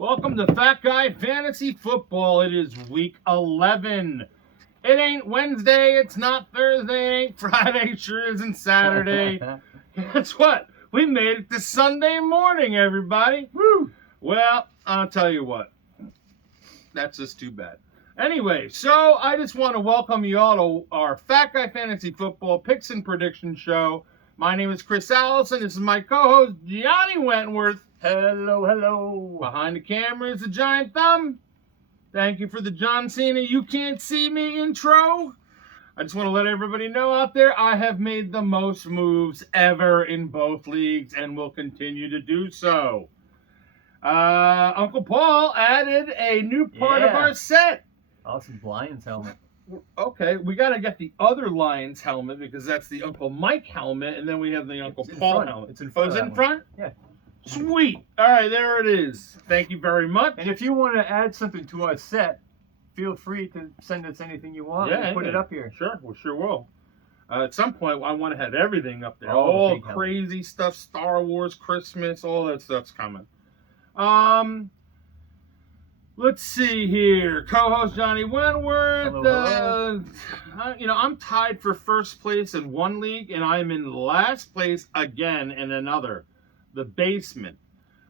Welcome to Fat Guy Fantasy Football. It is week 11. It ain't Wednesday, it's not Thursday, it ain't Friday, sure isn't Saturday. Guess what? We made it to Sunday morning, everybody. Woo! Well, I'll tell you what. That's just too bad. Anyway, so I just want to welcome you all to our Fat Guy Fantasy Football Picks and Prediction Show. My name is Chris Allison. This is my co-host, Johnny Wentworth. Hello, hello. Behind the camera is the Giant Thumb. Thank you for the John Cena You Can't See Me intro. I just want to let everybody know out there, I have made the most moves ever in both leagues and will continue to do so. Uncle Paul added a new part of our set. Awesome Lions helmet. Okay, we got to get the other Lions helmet because that's the Uncle Mike helmet, and then we have the Uncle Paul helmet. It's in front. Oh, is it in front? Yeah. Sweet. All right, there it is. Thank you very much. And if you want to add something to our set, feel free to send us anything you want. Yeah, We'll put it up here. Sure, we sure will. At some point, I want to have everything up there. Oh, All big crazy stuff, Star Wars, Christmas, all that stuff's coming. Let's see here. Co-host Johnny Wentworth. Hello. I'm tied for first place in one league, and I'm in last place again in another. The basement.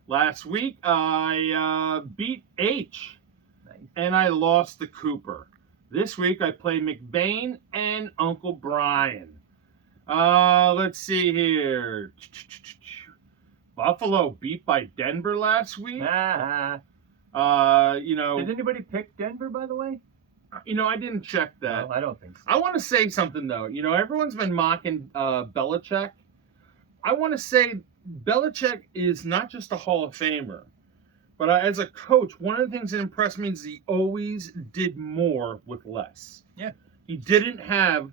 Last week, I beat H, Nice. and I lost to Cooper. This week, I play McBain and Uncle Brian. Let's see here. Buffalo beat by Denver last week. Did anybody pick Denver, by the way? I didn't check that. No, I don't think so. I want to say something, though. Everyone's been mocking Belichick. I want to say Belichick is not just a Hall of Famer, but as a coach, one of the things that impressed me is he always did more with less. Yeah. He didn't have,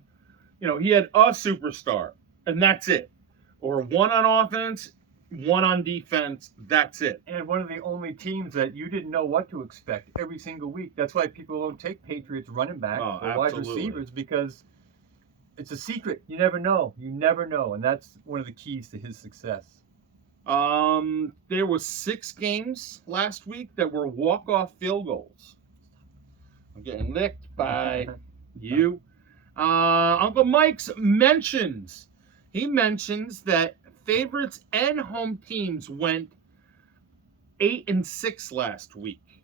he had a superstar, and that's it. Or one on offense, one on defense, that's it. And one of the only teams that you didn't know what to expect every single week. That's why people don't take Patriots running back or wide receivers, because it's a secret. You never know. And that's one of the keys to his success. There were 6 games last week that were walk-off field goals. I'm getting licked by you. Uncle Mike's mentions. He mentions that favorites and home teams went 8-6 last week.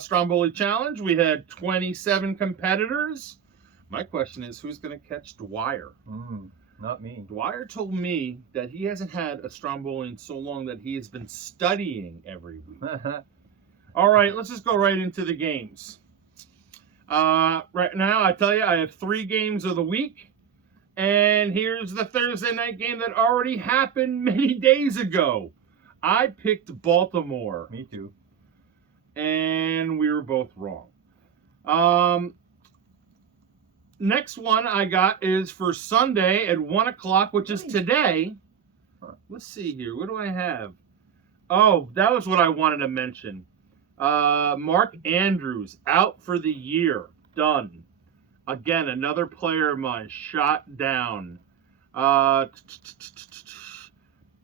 Stromboli Challenge, we had 27 competitors. My question is, who's going to catch Dwyer? Not me. Dwyer told me that he hasn't had a Stromboli in so long that he has been studying every week. All right, let's just go right into the games. Right now, I tell you, I have 3 games of the week. And here's the Thursday night game that already happened many days ago. I picked Baltimore. Me too. And we were both wrong. Next one I got is for Sunday at 1 o'clock, which is today. Let's see here. What do I have? Oh, that was what I wanted to mention. Mark Andrews out for the year. Done. Again, another player of mine shot down.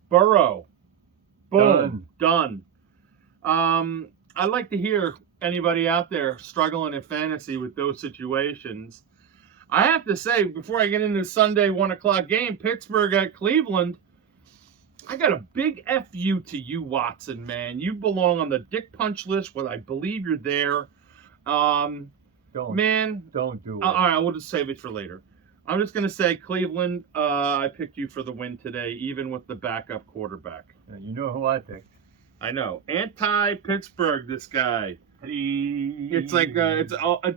Burrow. Boom. Done. I'd like to hear anybody out there struggling in fantasy with those situations. I have to say, before I get into the Sunday 1 o'clock game, Pittsburgh at Cleveland, I got a big FU to you, Watson, man. You belong on the dick punch list. Well, I believe you're there. Don't do it. All right, we'll just save it for later. I'm just going to say, Cleveland, I picked you for the win today, even with the backup quarterback. You know who I picked. I know. Anti-Pittsburgh, this guy. It's like it's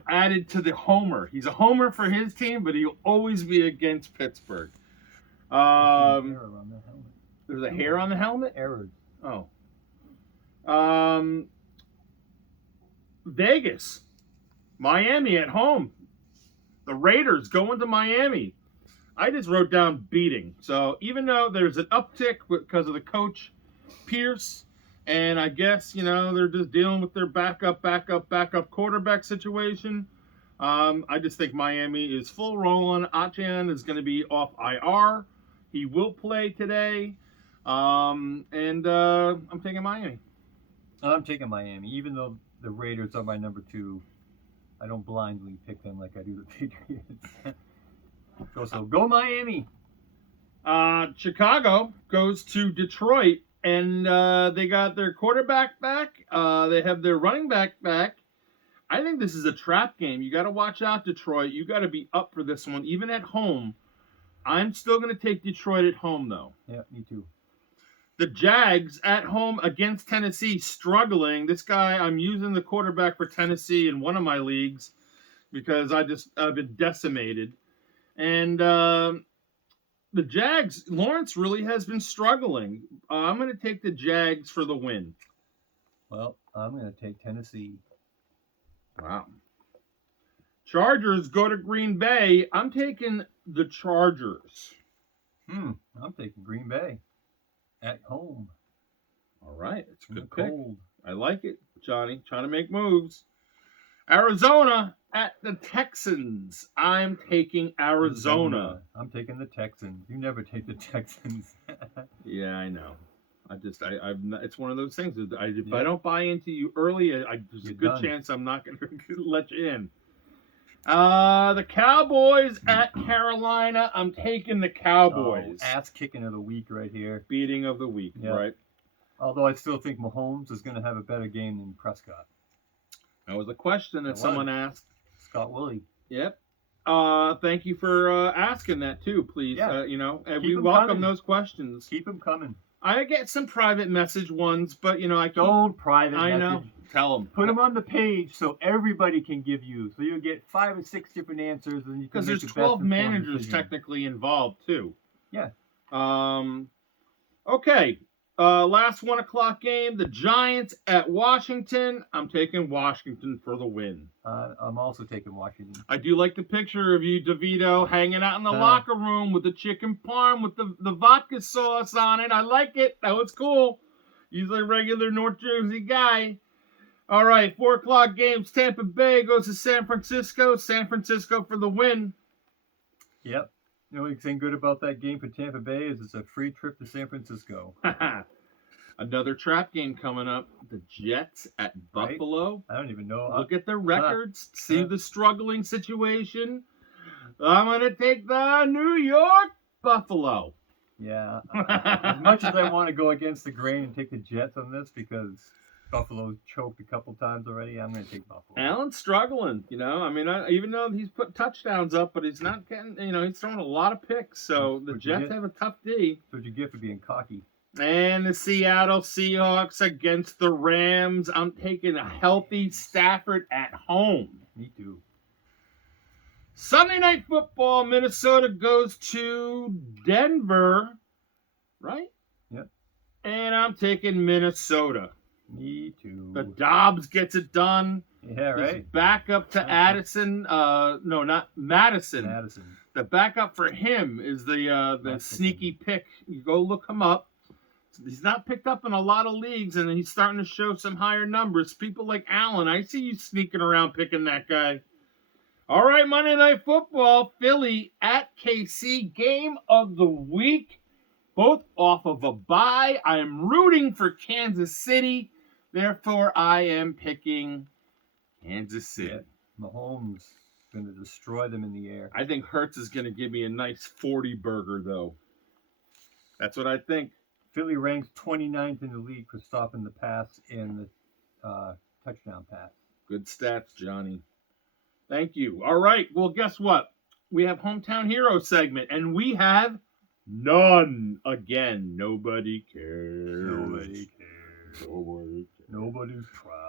added to the homer. He's a homer for his team, but he'll always be against Pittsburgh. There's a hair on the helmet? Errors. Oh. Vegas. Miami at home. The Raiders going to Miami. I just wrote down beating. So even though there's an uptick because of the coach, Pierce, and I guess, they're just dealing with their backup quarterback situation, I just think Miami is full rolling. Achan is going to be off IR. He will play today. And I'm taking Miami. I'm taking Miami, even though the Raiders are my number 2. I don't blindly pick them like I do the Patriots. Go Miami. Chicago goes to Detroit, and they got their quarterback back. They have their running back back. I think this is a trap game. You got to watch out, Detroit. You got to be up for this one, even at home. I'm still going to take Detroit at home, though. Yeah, me too. The Jags at home against Tennessee, struggling. This guy, I'm using the quarterback for Tennessee in one of my leagues because I've been decimated. And the Jags, Lawrence really has been struggling. I'm going to take the Jags for the win. Well, I'm going to take Tennessee. Wow. Chargers go to Green Bay. I'm taking the Chargers. I'm taking Green Bay at home. All right. It's a good pick. Cold. I like it, Johnny. Trying to make moves. Arizona at the Texans. I'm taking Arizona. I'm taking the Texans. You never take the Texans. Yeah, I know. It's one of those things. If I don't buy into you early, there's a good chance I'm not going to let you in. The Cowboys at Carolina. I'm taking the Cowboys. Ass kicking of the week right here. Beating of the week, right? Although I still think Mahomes is going to have a better game than Prescott. That was a question that someone asked. Scott Willie. Yep. Thank you for asking that too, please. Yeah. We welcome those questions. Keep them coming. I get some private message ones, but I don't private. I know. Tell them. Put them on the page so everybody can give you. So you'll get 5 or 6 different answers, and you can. Because there's 12 managers technically involved too. Yeah. Okay. Last 1 o'clock game, the Giants at Washington. I'm taking Washington for the win. I'm also taking Washington. I do like the picture of you, DeVito, hanging out in the locker room with the chicken parm with the vodka sauce on it. I like it. That was cool. Usually a regular North Jersey guy. All right, 4 o'clock games. Tampa Bay goes to San Francisco. San Francisco for the win. Yep. The only thing good about that game for Tampa Bay is it's a free trip to San Francisco. Another trap game coming up. The Jets at Buffalo. Right? I don't even know. Look at the records. See the struggling situation. I'm going to take the New York Buffalo. Yeah. As much as I want to go against the grain and take the Jets on this because Buffalo's choked a couple times already, I'm going to take Buffalo. Allen's struggling, even though he's put touchdowns up, but he's not getting, he's throwing a lot of picks. So the Jets have a tough D. That's what you get for being cocky. And the Seattle Seahawks against the Rams. I'm taking a healthy Stafford at home. Me too. Sunday Night Football, Minnesota goes to Denver, right? Yep. And I'm taking Minnesota. Me too. The Dobbs gets it done. Yeah, right. His backup to Addison. No, not Madison. Madison. The backup for him is the sneaky pick. You go look him up. He's not picked up in a lot of leagues, and he's starting to show some higher numbers. People like Allen, I see you sneaking around picking that guy. All right, Monday Night Football, Philly at KC, game of the week. Both off of a bye. I am rooting for Kansas City. Therefore, I am picking Kansas City. Yeah. Mahomes is going to destroy them in the air. I think Hurts is going to give me a nice 40 burger, though. That's what I think. Philly ranks 29th in the league for stopping the pass and the touchdown pass. Good stats, Johnny. Thank you. All right. Well, guess what? We have Hometown Hero segment, and we have none again. Nobody cares. Nobody cares. Nobody's proud.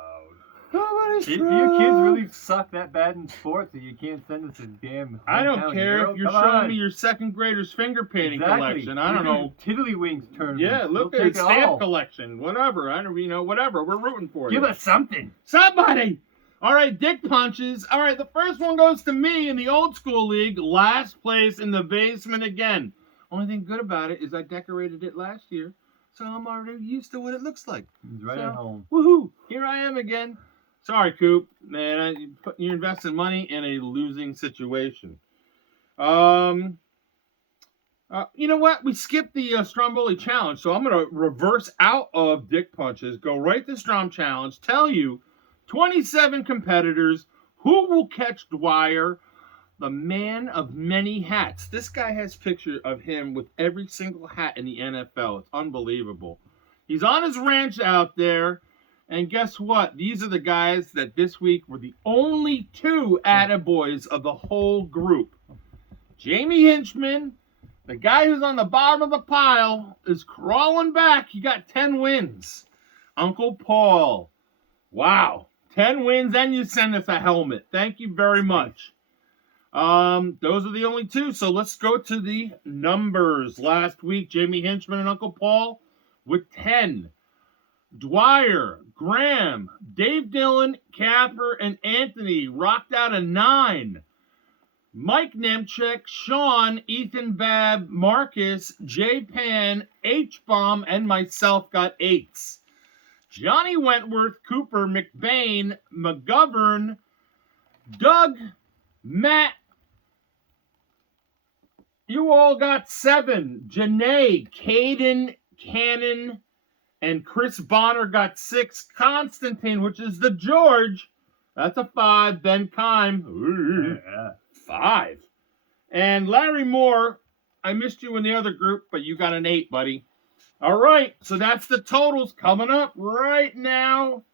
Nobody's Do proud. your kids really suck that bad in sports that you can't send us a damn I don't care hero? if you're showing me your second grader's finger painting collection. I don't know. Tiddlywinks tournament. Yeah, look at his stamp collection. Whatever. I don't whatever. We're rooting for you. Give us something. Somebody. All right, dick punches. All right, the first one goes to me in the old school league. Last place in the basement again. Only thing good about it is I decorated it last year, so I'm already used to what it looks like. He's right at home. Woohoo! Here I am again. Sorry, Coop. Man, you're investing money in a losing situation. You know what? We skipped the Stromboli challenge, so I'm going to reverse out of Dick Punches, go right to Strom challenge, tell you 27 competitors who will catch Dwyer, the man of many hats. This guy has pictures of him with every single hat in the NFL. It's unbelievable. He's on his ranch out there, and guess what? These are the guys that this week were the only two attaboys of the whole group. Jamie Hinchman, the guy who's on the bottom of the pile, is crawling back. He got 10 wins. Uncle Paul, wow, 10 wins, and you send us a helmet. Thank you very much. Those are the only two. So let's go to the numbers. Last week, Jamie Hinchman and Uncle Paul with 10. Dwyer, Graham, Dave Dillon, Capper, and Anthony rocked out a 9. Mike Nemchek, Sean, Ethan Babb, Marcus, J Pan, H-Bomb, and myself got 8s. Johnny Wentworth, Cooper, McBain, McGovern, Doug, Matt, you all got 7. Janae, Caden, Cannon, and Chris Bonner got 6. Constantine, which is the George, that's a 5. Ben Kime, 5. And Larry Moore, I missed you in the other group, but you got an 8, buddy. All right, so that's the totals coming up right now.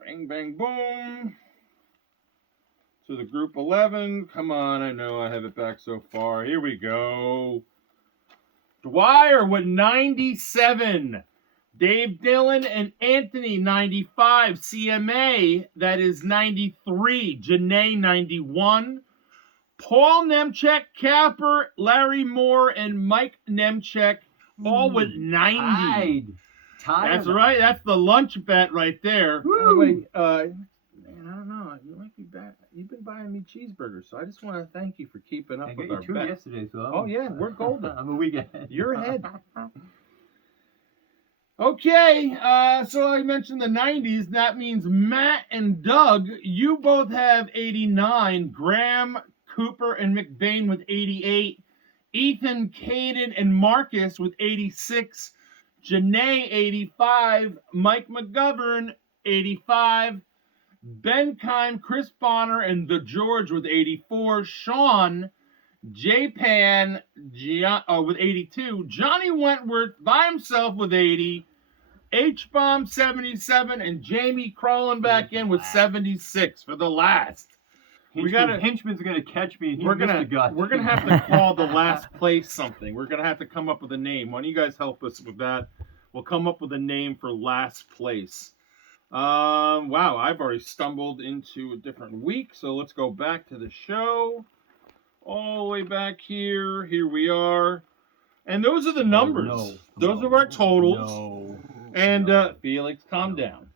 Bang, bang, boom. To the group 11. Come on, I know I have it back so far. Here we go. Dwyer with 97. Dave Dillon and Anthony, 95. CMA, that is 93. Janae, 91. Paul Nemchek, Capper, Larry Moore, and Mike Nemchek, all with 90. Tied. That's right. That's the lunch bet right there. Anyway, man, I don't know. You might be back. You've been buying me cheeseburgers, so I just want to thank you for keeping up with our bet. I got you 2 yesterday, so oh yeah, we're golden. I'm a weekend. You're ahead. Okay, so I mentioned the 90s. That means Matt and Doug, you both have 89. Graham, Cooper, and McBain with 88. Ethan, Caden, and Marcus with 86. Janae, 85. Mike McGovern, 85. Ben Kime, Chris Bonner, and the George with 84. Sean, J Pan with 82. Johnny Wentworth by himself with 80. H-Bomb 77, and Jamie crawling back in with 76 for the last. Hinchman's gonna catch me. We're gonna have to call the last place something. We're gonna have to come up with a name. Why don't you guys help us with that? We'll come up with a name for last place. Wow, I've already stumbled into a different week, so let's go back to the show. All the way back here. Here we are. And those are the numbers. Those are our totals. And Felix, calm down.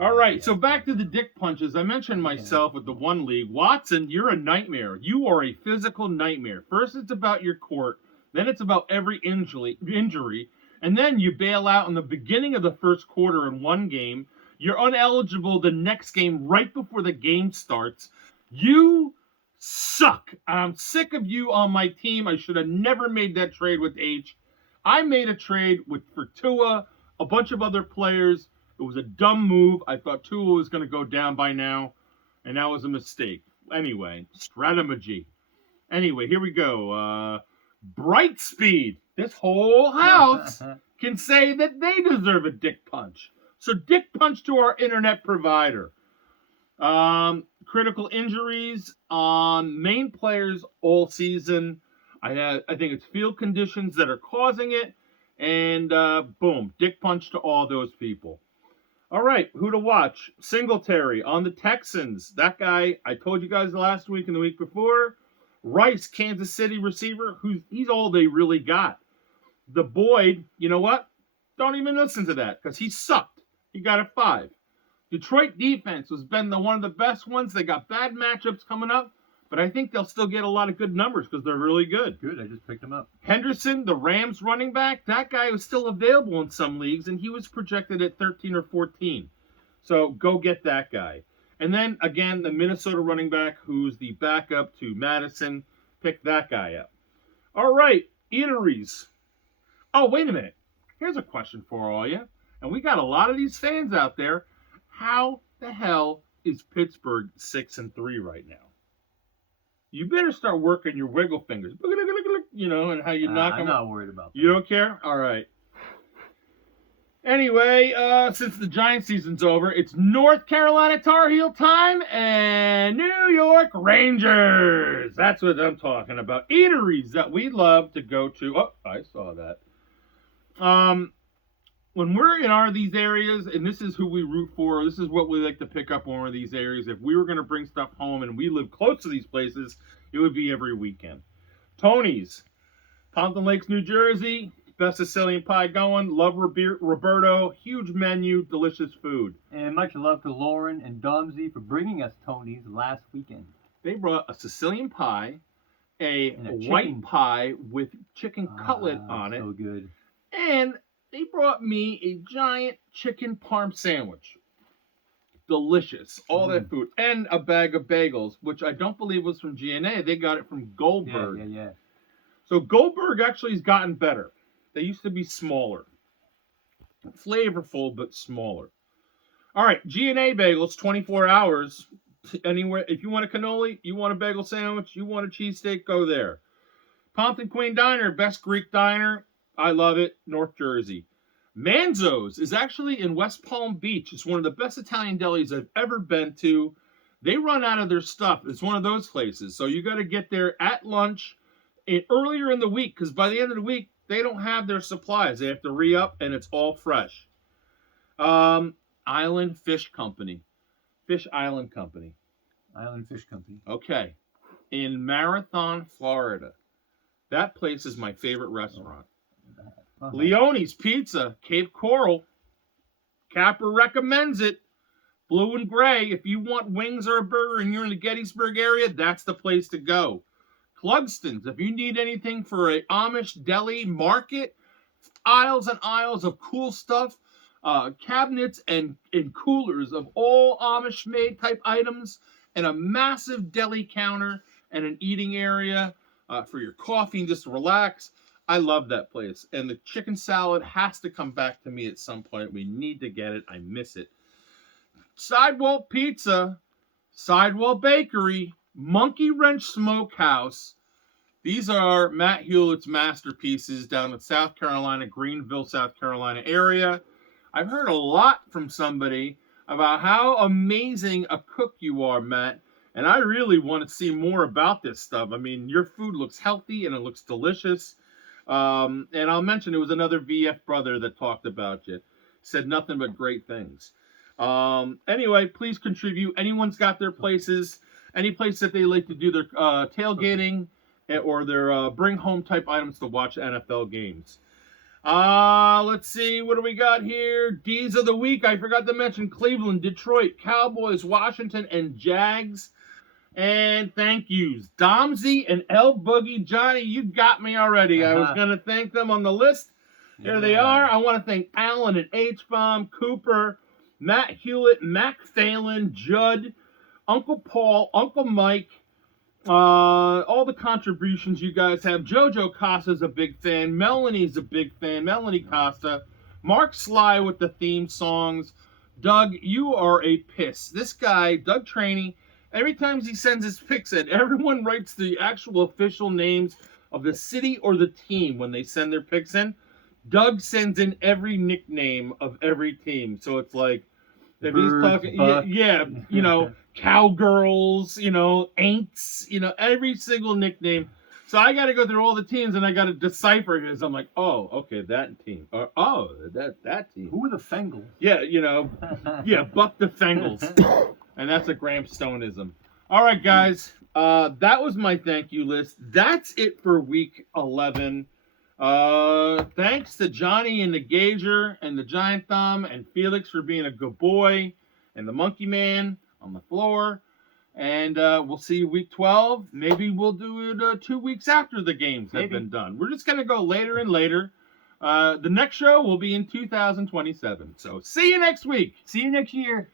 All right, so back to the Dick Punches. I mentioned myself with the one league. Watson, you're a nightmare. You are a physical nightmare. First, it's about your court. Then it's about every injury. And then you bail out in the beginning of the first quarter in one game. You're uneligible the next game right before the game starts. You suck. I'm sick of you on my team. I should have never made that trade with H. I made a trade for Tua, a bunch of other players. It was a dumb move. I thought Tua was going to go down by now, and that was a mistake. Anyway, strategy. Anyway, here we go. Brightspeed. This whole house can say that they deserve a Dick Punch. So Dick Punch to our internet provider. Critical injuries on main players all season. I think it's field conditions that are causing it. And boom, Dick Punch to all those people. All right, who to watch? Singletary on the Texans. That guy, I told you guys last week and the week before. Rice, Kansas City receiver, he's all they really got. The Boyd, you know what? Don't even listen to that because he sucked. He got a 5. Detroit defense has been one of the best ones. They got bad matchups coming up, but I think they'll still get a lot of good numbers because they're really good. Good, I just picked them up. Henderson, the Rams running back, that guy was still available in some leagues, and he was projected at 13 or 14. So go get that guy. And then, again, the Minnesota running back, who's the backup to Madison, pick that guy up. All right, eateries. Oh, wait a minute. Here's a question for all you. And we got a lot of these fans out there. How the hell is Pittsburgh 6-3 right now? You better start working your wiggle fingers. You know, and how you knock them. I'm not worried about that. You don't care? All right. Anyway, since the Giants season's over, it's North Carolina Tar Heel time and New York Rangers. That's what I'm talking about. Eateries that we love to go to. Oh, I saw that. When we're in these areas, and this is who we root for, this is what we like to pick up on these areas. If we were going to bring stuff home and we live close to these places, it would be every weekend. Tony's, Pompton Lakes, New Jersey. Best Sicilian pie going. Love Roberto. Huge menu, delicious food. And much love to Lauren and Domsey for bringing us Tony's last weekend. They brought a Sicilian pie, a white pie with chicken cutlet on it. So good. And they brought me a giant chicken parm sandwich. Delicious. All that food. And a bag of bagels, which I don't believe was from G&A. They got it from Goldberg. Yeah. So Goldberg actually has gotten better. They used to be smaller. Flavorful, but smaller. All right, G&A bagels, 24 hours. Anywhere. If you want a cannoli, you want a bagel sandwich, you want a cheesesteak, go there. Pompton Queen Diner, best Greek diner. I love it. North Jersey. Manzo's is actually in West Palm Beach. It's one of the best Italian delis I've ever been to. They run out of their stuff. It's one of those places. So you got to get there at lunch earlier in the week, because by the end of the week, they don't have their supplies. They have to re-up, and it's all fresh. Island Fish Company. Fish Island Company. Island Fish Company. Okay. In Marathon, Florida. That place is my favorite restaurant. Leone's Pizza, Cape Coral. Capper recommends it. Blue and gray. If you want wings or a burger and you're in the Gettysburg area, that's the place to go. Clugston's, if you need anything for an Amish deli market, aisles and aisles of cool stuff, cabinets and coolers of all Amish-made type items, and a massive deli counter and an eating area for your coffee and just relax. I love that place. And the chicken salad has to come back to me at some point. We need to get it. I miss it. Sidewall Pizza, Sidewall Bakery, Monkey Wrench Smokehouse. These are Matt Hewlett's masterpieces down in South Carolina, Greenville, South Carolina area. I've heard a lot from somebody about how amazing a cook you are, Matt. And I really want to see more about this stuff. I mean, your food looks healthy and it looks delicious. And I'll mention it was another VF brother that talked about you. Said nothing but great things. Anyway, please contribute. Anyone's got their places, any place that they like to do their tailgating or their bring home type items to watch NFL games. Let's see, what do we got here? D's of the week. I forgot to mention Cleveland, Detroit, Cowboys, Washington, and Jags. And thank yous. Domsey and L Boogie. Johnny, you got me already. I was going to thank them on the list. There they are. I want to thank Alan and H-Bomb, Cooper, Matt Hewlett, Mac Phelan, Judd, Uncle Paul, Uncle Mike, all the contributions you guys have. JoJo Costa's a big fan. Melanie's a big fan. Melanie Costa. Mark Sly with the theme songs. Doug, you are a piss. This guy, Doug Trainey, every time he sends his picks in, everyone writes the actual official names of the city or the team when they send their picks in. Doug sends in every nickname of every team. So it's like, if Birds, he's talking, you know, Cowgirls, you know, Aints, you know, every single nickname. So I got to go through all the teams and I got to decipher it. I'm like, oh, okay, that team. Or, oh, that team. Who are the Fengals? Yeah, you know, Buck the Fengals. And that's a Graham Stoneism. All right, guys, that was my thank you list. That's it for week 11. Thanks to Johnny and the Gauger and the Giant Thumb and Felix for being a good boy and the Monkey Man on the floor. And we'll see you week 12. Maybe we'll do it 2 weeks after the games have been done. We're just going to go later and later. The next show will be in 2027. So see you next week. See you next year.